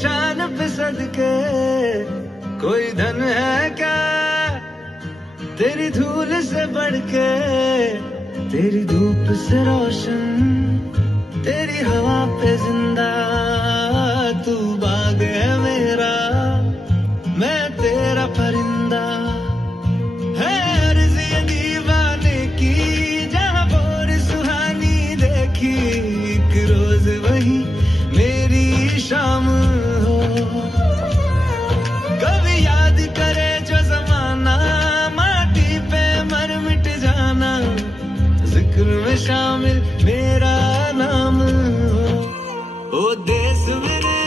शान पे सदके कोई धन है क्या तेरी धूल से बढ़ के, तेरी धूप से रोशन, तेरी हवा पे जिंदा। तू बाग है मेरा, मैं तेरा परिंदा। है अर्ज़ ये दीवाने की, जहाँ बोर सुहानी देखी, एक रोज वही मेरी शाम हो। कभी याद करे जो जमाना, माटी पे मर मिट जाना, जिक्र में शामिल मेरा नाम हो। ओ देश मेरे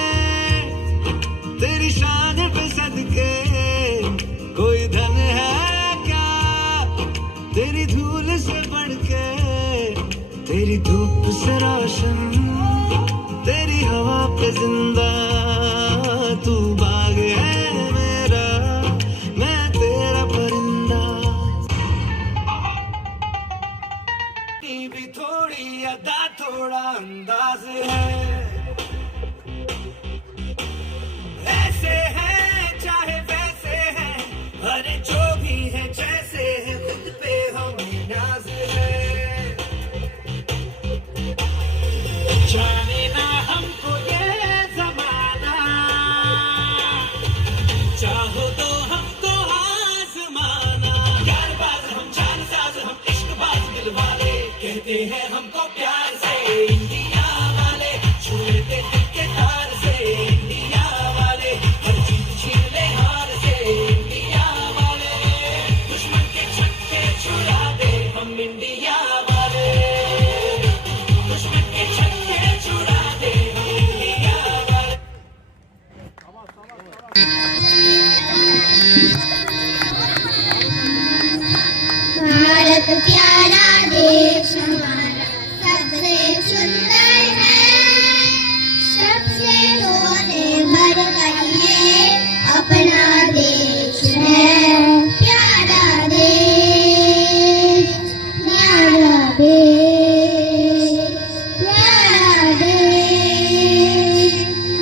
तेरी शान पे सदके कोई धन है क्या तेरी धूल से बढ़ के, तेरी धूप से रोशन, तेरी हवा पे जिंदा। तू बाग है मेरा, मैं तेरा परिंदा। भी थोड़ी अदा थोड़ा अंदाज है, ऐसे हैं चाहे वैसे हैं, अरे जो भी है जैसे है, खुद पे हमें नाज है। जाने ना हमको ये जमाना, चाहो तो हमको आजमाना। यारबाज हम, जानसाज हम, इश्कबाज दिल वाले, कहते हैं हमको प्यार से इंडिया वाले। छू लेते दिल के तार से इंडिया वाले, हर जीत छीन ले हार से इंडिया वाले। दुश्मन के छक्के छुड़ा दे हम इंडिया वाले, दुश्मन के छक्के छुड़ा दे हम इंडिया वाले। भारत प्यारा देश हमारा सबसे सुंदर है, सबसे सोने भर कर ये अपना देश है। प्यारा देश, प्यारा देश, प्यारा देश,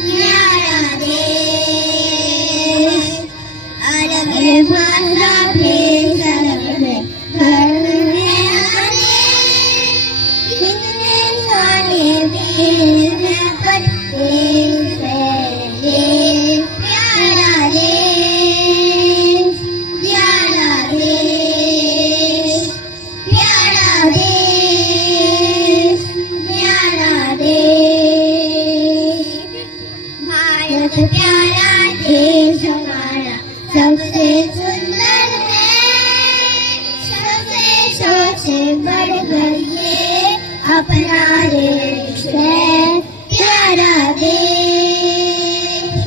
प्यारा देश। अलग है भाषा भेष, अलग है धर्म है अनेक, कितने सारे देश हैं पर देश है ये। प्यारा देश, प्यारा देश, प्यारा देश, प्यारा देश। भारत प्यारा देश हमारा सबसे सुंदर है, सबसे बढ़कर ये अपना देश है। प्यारा देश,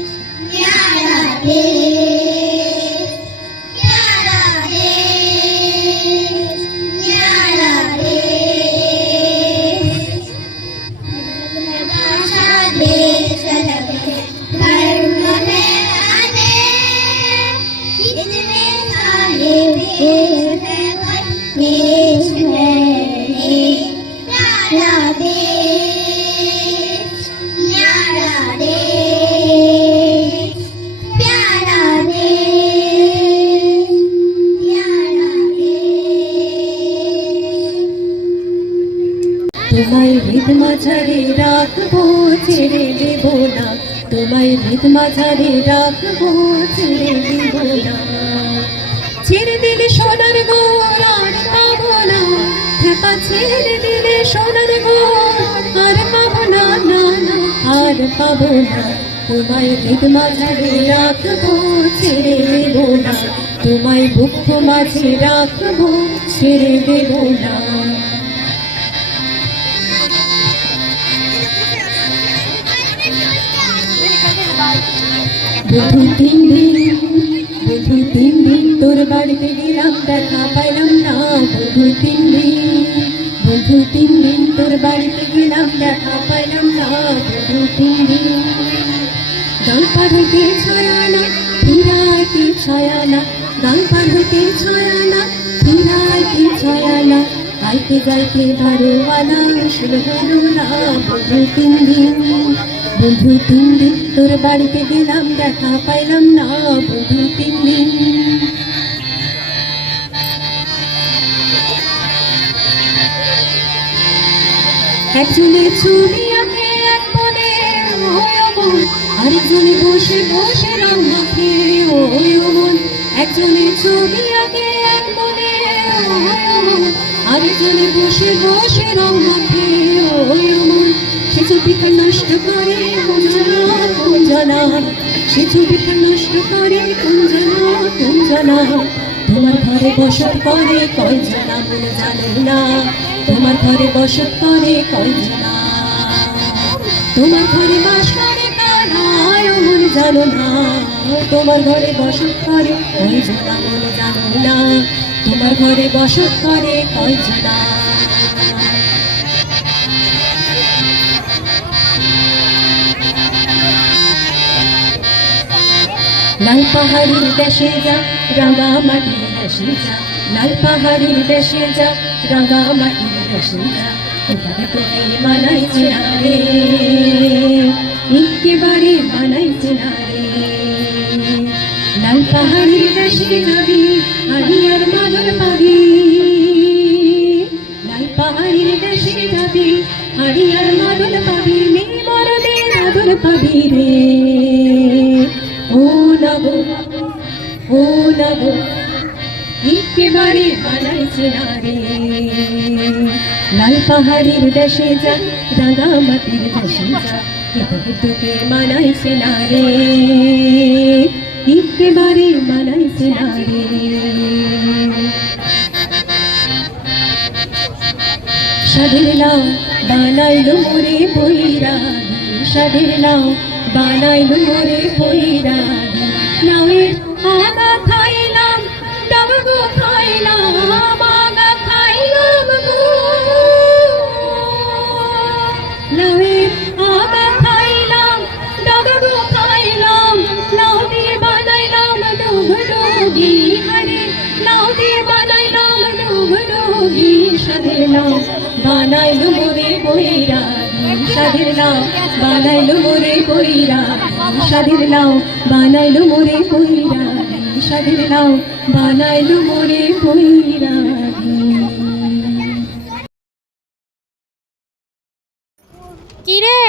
प्यारा देश, प्यारा देश, प्यारा देश। भाषा देश अलग है, धर्म है अनेक, कितने सारे देश हैं पर देश है ये। प्यारा देश, प्यारा देश, प्यारा देश, प्यारा देश। তোমায় হৃদ মাঝারে রাখবো ছেড়ে দেব না, তোমায় হৃদ মাঝারে রাখবো ছেড়ে দেব না। ছেড়ে দিলে সোনার গোর আর পাবো না, ঠেপা ছেড়ে দিলে সোনার গোর আর পাবো না, না না আর পাবো না। তোমায় হৃদ মাঝারে রাখবো ছেড়ে দেব না, তোমায় বুক মাঝে রাখবো ছেড়ে দেব না। বধু তিন দিন তোর বাড়িতে গেলাম, দেখা পাইলাম না। বধু তিন দিন তোর বাড়িতে গেলাম, দেখা পাইলাম না। বধু তিন দিন গান পার হইতে ছায়া না, ফিরাইতে ছায়া না, গান পার হইতে ছায়া না, ফিরাইতে ছায়া না। আইতে যাইতে বারোয়ানা শুরু হলো না। বধু তিন দিন বন্ধু 3 দিন তোর বাড়িতে গেলাম, দেখা পাইলাম না বন্ধু 3 দিন। একজনের ছবি আঁকে এক মনে ওই অমন, আরেকজনে বসে বসে রং মাখে ওই অমন। একজনের ছবি আঁকে এক মনে ওই অমন, আরেকজনে বসে বসে রং মাখে ওই অমন। সে ছবিকে নষ্ট করে কোন জানা, সে ছবিকে নষ্ট করে কোন জানা। তোমার ঘরে বসত করে কয় জানা বলে জানো না, তোমার ঘরে বসত করে কয় জানা। তোমার ঘরে বাস করে কানায় মনে জানো না, তোমার ঘরে বসত করে কয় জানা বলে জানো না, তোমার ঘরে বসত করে কয় জানা। লাল পাহাড়ির দেশে যা, রাঙা মাটির দেশে যা, লাল পাহাড়ির দেশে যা, রাঙা মাটির দেশে যা। ওখানে তোকে মানাইছে না রে, একেবারে মানাইছে না রে। লাল পাহাড়ির দেশে যাবি, হারিয়ার মাদল পাবি। লাল পাহাড়ির দেশে যাবি, হারিয়ার মাদল পাবি। মেয়ে মরদের আদর পাবি রে। ও নগো, ও নগো, একেবারে মানাইছে না রে। লাল পাহাড়ির দেশে যা, রাঙা মাটির দেশে যা, তোকে মানাইছে না রে, একেবারে মানাইছে না রে। সাদের লাউ বানাইলো মোরে বৈরাগী, সাদের লাউ বানাইলো মোরে বৈরাগী। লাউয়ের আগা খাইলাম, ডাবগো খাইলাম, আগা খাইলাম গো। লাউয়ের আগা খাইলাম, ডাবগো খাইলাম, লাউ দিয়ে বানাইলাম ডুগডুগি হরে, লাউ দিয়ে বানাইলাম ডুগডুগি। সাদের লাউ বানাইলো মোরে বৈরাগী, সাদের লাউ বানাইলো মোরে বৈরাগী, সাদের লাউ বানাইলো মোরে বৈরাগী, সাদের লাউ বানাইলো মোরে বৈরাগী। কি রে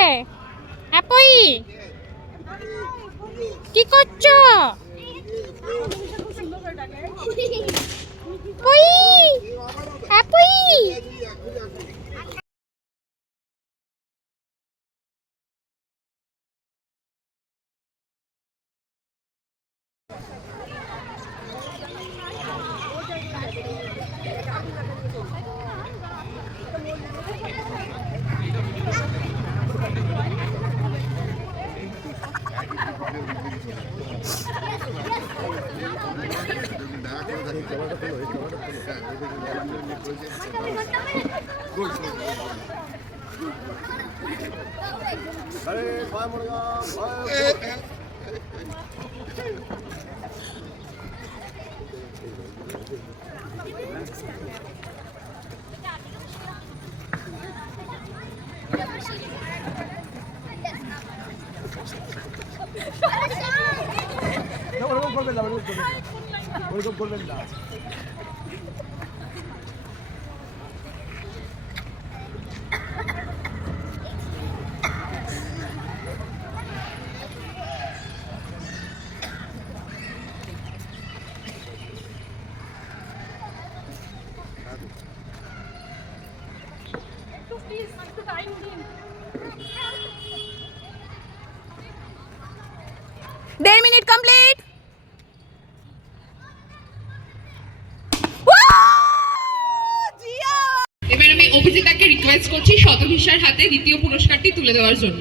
আপই, কি করছো? ওই আপই, ওরকম করবেন না। দেড় মিনিট কমপ্লিট। এবার আমি অভিজিতাকে রিকোয়েস্ট করছি শতভিসার হাতে দ্বিতীয় পুরস্কারটি তুলে দেওয়ার জন্য।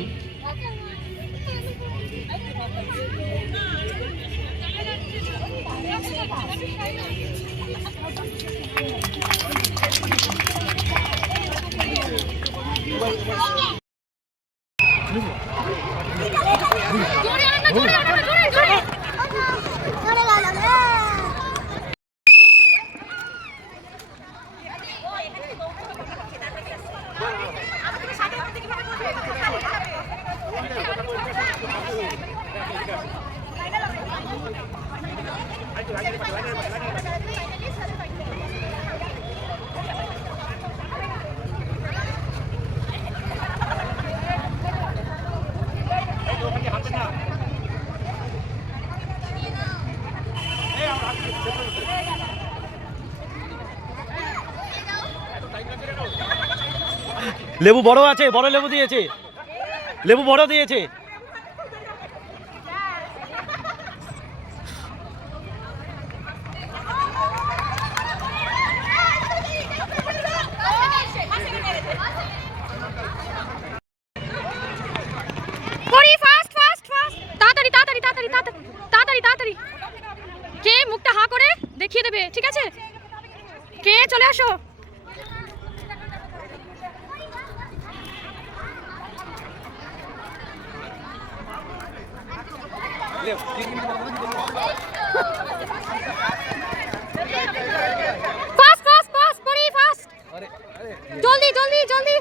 আমাদের সাথে লেবু বড় আছে, বড় লেবু দিয়েছে, লেবু বড় দিয়েছে। পড়ি ফাস্ট ফাস্ট ফাস্ট তাড়াতাড়ি তাড়াতাড়ি তাড়াতাড়ি তাড়াতাড়ি তাড়াতাড়ি তাড়াতাড়ি কে মুখটা হা করে দেখিয়ে দেবে, ঠিক আছে? কে চলে আসো। ফাস্ট ফাস্ট ফাস্ট পড়ি ফাস্ট, জলদি জলদি জলদি।